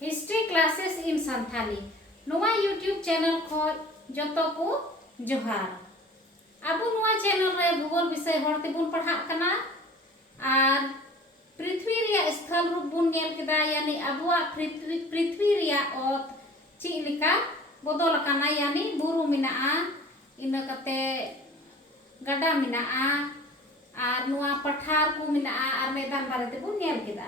history classes in Santhali Nova YouTube channel खो जतो को जोहार अब नोवा चैनल रे भूगोल विषय होते बुन पढ़ा कना और पृथ्वी रिया स्थल रूप बुन नेल केदा यानी अबुआ पृथ्वी रिया ओत ची लिका बदल कना यानी बुरु मिनाआ इना कते गडा मिनाआ और नुआ पठार को मिनाआ और मैदान बारे बुन नेल केदा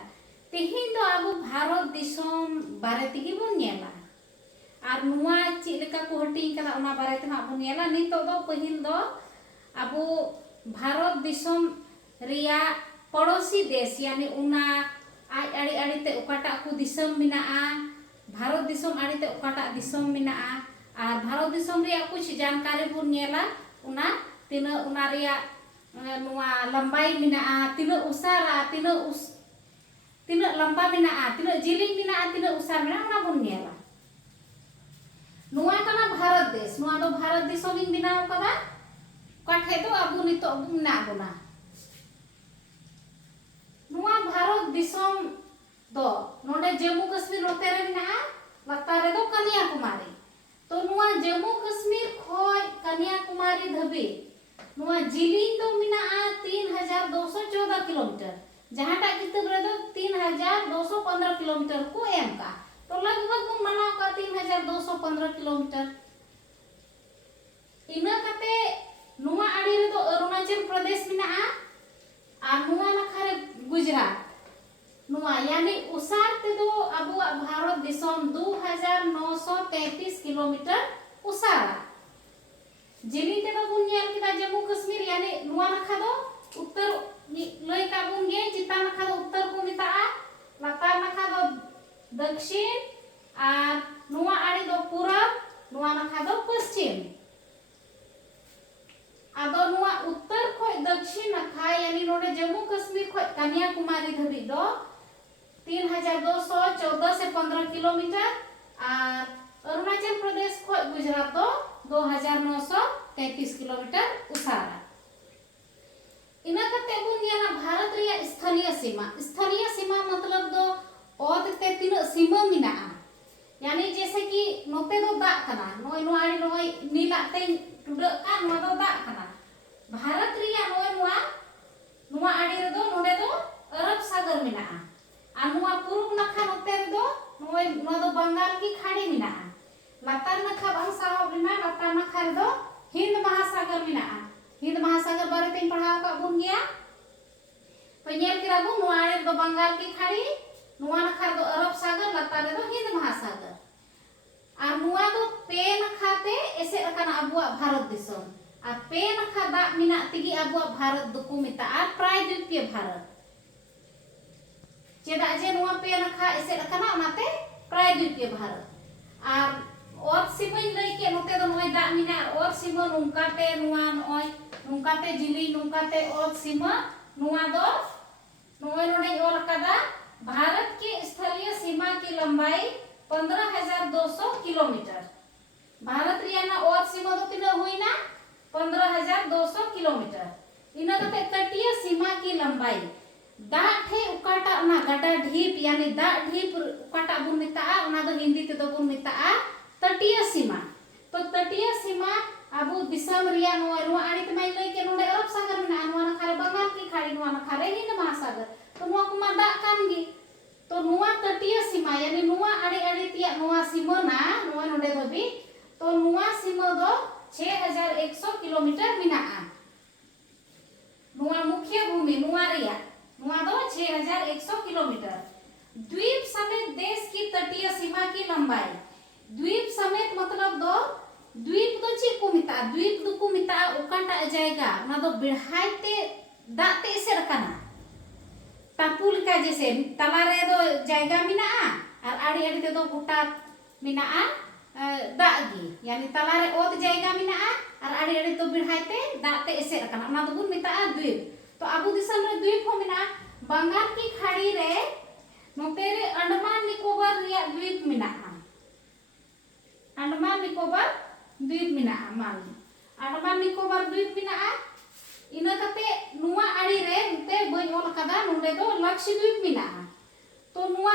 तेहिन दो अब भारत दिसोम बारे तेगी बुन नेला और नुआ ची लिका को हटिंग कदा उना बारे ते मा बुन नेला नितो दो पहिल दो अब भारत दिसोम रिया पड़ोसी देश यानी उना आज आड़ी आड़ी ते उकाटा को दिसम मिनाआ भारत दिसोम आड़ी ते उकाटा दिसम मिनाआ और भारत दिसोम रिया कुछ जानकारी बुन नेला उना तिना उना रिया नुआ लंबाई मिनाआ तिना उसारा तिना लंबा मिनाआ तिना जिलिंग मिनाआ तिना उसार मिनाआ उना बुन नेला नुआ कना भारत देश नुआ दो भारत दिसोम इन बिनाव कदा काठे तो अबु नितो बुना बुना नुआ भारत दिसोम दो नोडे जम्मू कश्मीर रोते रे मिनाआ लतार रे दो कन्याकुमारी तो नुआ जम्मू कश्मीर खोय कन्याकुमारी धबी नुआ जिलिंग दो मिनाआ 3214 किलोमीटर जहां टा किताब रे दो 3215 किलोमीटर को एम का तो लगभग बुन मनाव का 3215 किलोमीटर इना कते नुआ आड़ी रे दो अरुणाचल प्रदेश मिनाआ और नुआ नखारे गुजरात नुआ यानी उसार ते दो अबुआ भारत दिसोम 2933 किलोमीटर उसारा जिली ते दो बुन नेल किदा जम्मू कश्मीर यानी नुआ नखा दो उत्तर लय का बुन गे चिता नखा दो उत्तर को मिताआ लतार नखा दो दक्षिण और नुआ आड़ी दो पूरब नुआ नखा दो पश्चिम आदो नुआ उत्तर खोय दक्षिण नखा यानी नोडे जम्मू कश्मीर खोय कन्याकुमारी धबी दो 3214 से 15 किलोमीटर और अरुणाचल प्रदेश खोय गुजरात दो 2933 किलोमीटर उसारा इना कते बुन नेला भारत रिया स्थानीय सीमा मतलब दो ओत ते तीन सीमा मिनाआ यानी जैसे कि नोते दो दा कना नोय नोय नोय नीला ते टुडा का नो दो दा कना भारत रिया नोय नुआ आड़ी रे दो नोडे दो अरब सागर मिनाआ आ नुआ पूर्व नखा नोते रे दो नोय नो दो बंगाल की खाड़ी मिनाआ लतार नखा भाषा बिना लतार नखा रे दो हिंद महासागर मिनाआ हिंद महासागर बारे ते पढ़ाव का बुन गया पनेल के राबू नुआ आड़ी दो बंगाल की खाड़ी नुआ नखा दो अरब सागर लतार रे दो हिंद महासागर और नुआ दो पे नखाते ऐसे रखना अबुआ भारत दिसोम आ पे नखा दा मिना तिगी अबुआ भारत दुकु मिताआ प्रायद्वीपीय भारत चेदा जे नुआ पे नखा ऐसे रखना ओनाते प्रायद्वीपीय भारत और ओत सीमा लई के नोते दो नोय दा मिना ओत सीमा नुंकाते नुआ नोय नुंकाते जिली नुंकाते ओत सीमा नुआ दो नोय नोडे ओल कदा भारत की स्थलीय सीमा की लंबाई 15200 किलोमीटर भारत रिया ना ओत सीमा दो तिना हुईना 15200 किलोमीटर इना कते तटीय सीमा की लंबाई दा ठे उकाटा ना गडा ढीप यानी दा ढीप उकाटा बुन मिताआ ओना दो हिंदी ते दो बुन मिताआ तटीय सीमा तो तटीय सीमा अबु दिसम रिया नुआ आड़ी ते माई लई के नोडे अरब सागर मिना नुआ नखारे बंगाल की खाड़ी नुआ नखारे हिंद महासागर तो नुआ कुमा दा कान गी तो नुआ तटीय सीमा यानी नुआ आड़ी आड़ी तिया नुआ सीमा ना नुआ नोडे धबी तो नुआ सीमा दो 6100 किलोमीटर मिनाआ नुआ मुख्य भूमि नुआ रिया नुआ दो 6100 किलोमीटर द्वीप समेत देश की तटीय सीमा की लंबाई द्वीप समेत मतलब दो द्वीप दो ची को मिता द्वीप दो को मिता ओकाटा जाएगा ना दो बिढ़ाइते दाते से रखना टापुल का जैसे तलारे दो जायगा मिनाआ और आड़ी आड़ी ते दो गोटा मिनाआ दागी यानी तलारे ओत जायगा मिनाआ और आड़ी आड़ी तो बिढ़ाइते दाते ऐसे रखना ना दो बुन मिताआ द्वीप तो अबु दिसम रे द्वीप हो मिनाआ बंगाल की खाड़ी रे नोते रे अंडमान निकोबार रिया द्वीप मिनाआ अंडमान निकोबार द्वीप मिनाआ मान अंडमान निकोबार द्वीप मिनाआ इना कते नुआ आड़ी रे नते बई ओल कदा नोडे दो लक्षद्वीप मिनाआ तो नुआ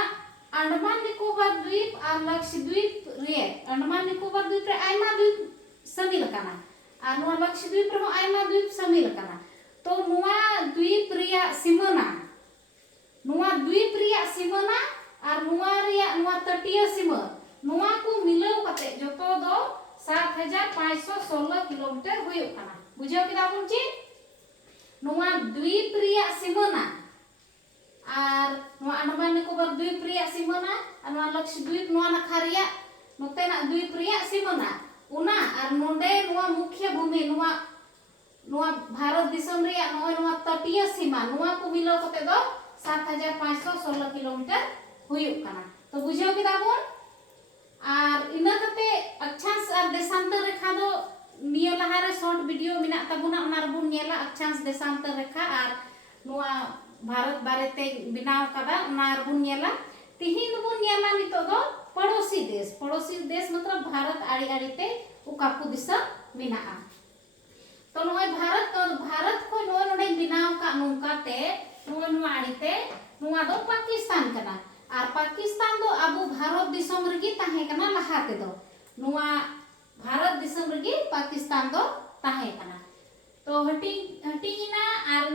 अंडमान निकोबार द्वीप और लक्षद्वीप रे अंडमान निकोबार द्वीप रे आयमा द्वीप शामिल काना और नुआ लक्षद्वीप रे आयमा द्वीप शामिल काना तो नुआ द्वीप रिया सीमाना नुआ द्वीप रिया सीमाना और नुआ रिया नुआ तटीय सीमा नुआ को मिलाव कते जतो दो 7516 किलोमीटर हुयो काना बुझाव किदा बुन ची नुआ द्वीप रिया सीमाना और नुआ अंडमान निकोबार द्वीप रिया सीमाना और नुआ लक्षद्वीप नुआ नाखा रिया नोतेना द्वीप रिया सीमाना उना और नोंडे नुआ मुख्य भूमि नुआ नुआ भारत दिसम रिया नुआ तटीय सीमा नुआ को मिलाव कते दो 7516 किलोमीटर हुयो काना तो बुझाव किदा बुन और इना कते अक्षांश और देशांतर रेखा दो निया लहारे शॉर्ट वीडियो मिना तबुना उना रबुन नेला अक्षांश देशांतर रेखा और नुआ भारत बारेते बिनाव कदा उना रबुन नेला तिहिन बुन नेला नितो दो पड़ोसी देश मतलब भारत आड़ी आड़ीते उकापु दिशा मिना तो नोय भारत को नोय नोडे बिनाव का नुकाते नोय नुआ आड़ीते नुआ दो पाकिस्तान कना और पाकिस्तान दो अबु भारत दिसम रगी ताहे कना लहाते दो नुआ भारत दिसम रगी पाकिस्तान दो ताहे कना तो हटिंग हटिंगिना और